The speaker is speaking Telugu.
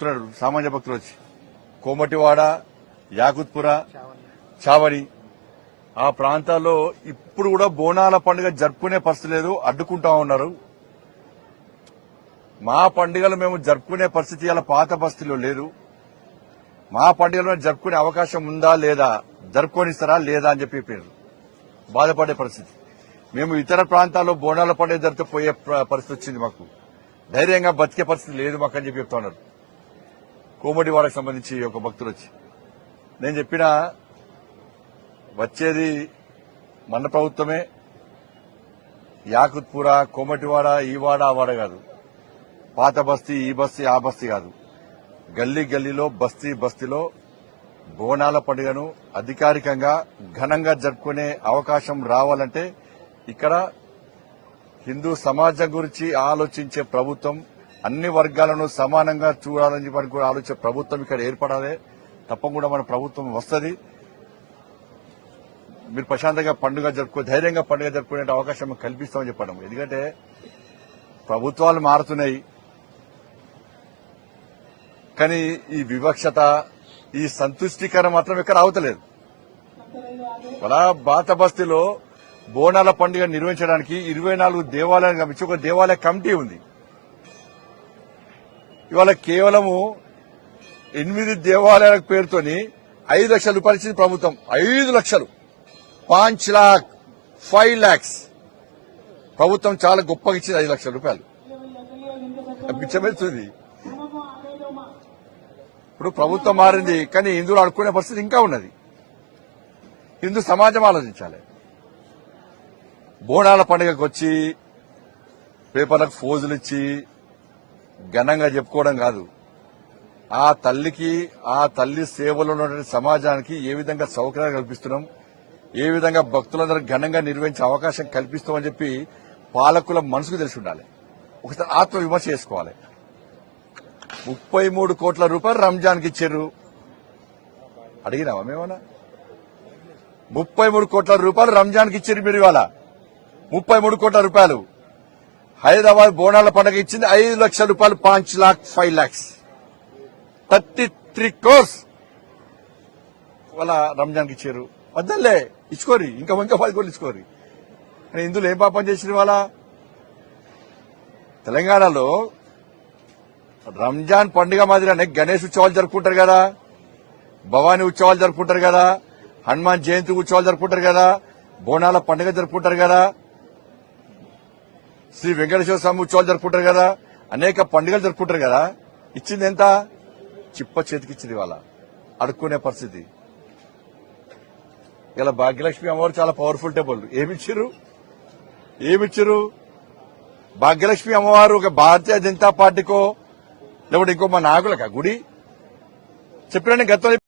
భక్తులు సామాన్య భక్తులు వచ్చి. కోమటివాడ యాకుత్పుర చావడి ఆ ప్రాంతాల్లో ఇప్పుడు కూడా బోనాల పండుగ జరుపుకునే పరిస్థితి లేదు అడ్డుకుంటా ఉన్నారు. మా పండుగలు మేము జరుపుకునే పరిస్థితి ఇలా పాత పరిస్థితిలో లేదు. మా పండుగలు జరుపుకునే అవకాశం ఉందా లేదా జరుపుకొనిస్తారా లేదా అని చెప్పి పేరు బాధపడే పరిస్థితి. మేము ఇతర ప్రాంతాల్లో బోనాల పండుగ జరిపితే పోయే పరిస్థితి వచ్చింది మాకు. ధైర్యంగా బతికే పరిస్థితి లేదు మాకు అని చెప్పి చెప్తా ఉన్నారు. కోమటి వారికి సంబంధించి ఒక భక్తులు వచ్చి నేను చెప్పిన వచ్చేది మన ప్రభుత్వమే. యాకుత్పుర కోమటివాడ ఈ వాడ ఆ వాడ కాదు. పాత బస్తీ ఈ బస్తీ ఆ బస్తీ కాదు. గల్లీ గల్లీలో బస్తీ బస్తీలో బోనాల పండుగను అధికారికంగా ఘనంగా జరుపుకునే అవకాశం రావాలంటే ఇక్కడ హిందూ సమాజం గురించి ఆలోచించే ప్రభుత్వం అన్ని వర్గాలను సమానంగా చూడాలని చెప్పి కూడా ఆలోచన ప్రభుత్వం ఇక్కడ ఏర్పడాలి. తప్పకుండా మన ప్రభుత్వం వస్తుంది. మీరు ప్రశాంతంగా పండుగ జరుపుకో ధైర్యంగా పండుగ జరుపుకునే అవకాశం కల్పిస్తామని చెప్పడం. ఎందుకంటే ప్రభుత్వాలు మారుతున్నాయి. కానీ ఈ వివక్షత ఈ సంతుష్టీకరణ మాత్రం ఇక్కడ అవుతలేదు అలా బాతబస్తీలో బోనాల పండుగ నిర్వహించడానికి ఇరవై నాలుగు దేవాలయాలు గమనించి ఒక దేవాలయ కమిటీ ఉంది. ఇవాళ కేవలము ఎనిమిది దేవాలయాల పేరుతోని ఐదు లక్షల రూపాయలు ఇచ్చింది ప్రభుత్వం. ఐదు లక్షలు. పాంచ్ లాక్ ఫైవ్ లాక్స్. ప్రభుత్వం చాలా గొప్పగా ఇచ్చింది ఐదు లక్షల రూపాయలు. పిచ్చమెత్తుంది ఇప్పుడు ప్రభుత్వం మారింది కానీ హిందువులు అడుక్కునే పరిస్థితి ఇంకా ఉన్నది. హిందూ సమాజం ఆలోచించాలి. బోనాల పండుగకు వచ్చి పేపర్లకు ఫోజులు ఇచ్చి ఘనంగా చెప్పుకోవడం కాదు. ఆ తల్లికి ఆ తల్లి సేవలో ఉన్నటువంటి సమాజానికి ఏ విధంగా సౌకర్యాలు కల్పిస్తున్నాం ఏ విధంగా భక్తులందరూ ఘనంగా నిర్వహించే అవకాశం కల్పిస్తామని చెప్పి పాలకుల మనసుకు తెలిసి ఉండాలి. ఒకసారి ఆత్మవిమర్శ చేసుకోవాలి. ముప్పై మూడు కోట్ల రూపాయలు రంజాన్కి ఇచ్చారు. అడిగినావా మేమన్నా? ముప్పై మూడు కోట్ల రూపాయలు రంజాన్కి ఇచ్చారు మీరు ఇవాళ. ముప్పై మూడు కోట్ల రూపాయలు. హైదరాబాద్ బోనాల పండుగ ఇచ్చింది ఐదు లక్షల రూపాయలు పాంచ్ lakh five lakhs. Thirty three crores. వాళ్ళ రంజాన్కి ఇచ్చారు. వద్దలే ఇచ్చుకోరి. ఇంకా ఇంకా పది కోళ్ళు ఇచ్చుకోరి. కానీ ఇందులో ఏం పాపం చేసిన వాళ్ళ తెలంగాణలో రంజాన్ పండుగ మాదిరిగానే గణేష్ ఉత్సవాలు జరుపుకుంటారు కదా. భవానీ ఉత్సవాలు జరుపుకుంటారు కదా. హనుమాన్ జయంతి ఉత్సవాలు జరుపుకుంటారు కదా. బోనాల పండుగ జరుపుకుంటారు కదా. శ్రీ వెంకటేశ్వర స్వామి ఉత్సవాలు జరుపుకుంటారు కదా అనేక పండుగలు జరుపుకుంటారు కదా ఇచ్చింది ఎంత? చిప్ప చేతికి ఇచ్చింది వాళ్ళ అడుక్కునే పరిస్థితి. ఇలా భాగ్యలక్ష్మి అమ్మవారు చాలా పవర్ఫుల్ టెంపుల్ ఏమిచ్చారు ఏమిచ్చారు భాగ్యలక్ష్మి అమ్మవారు ఒక భారతీయ జనతా పార్టీకో లేకపోతే ఇంకో మా నాయకులకా గుడి? చెప్పిన గతంలో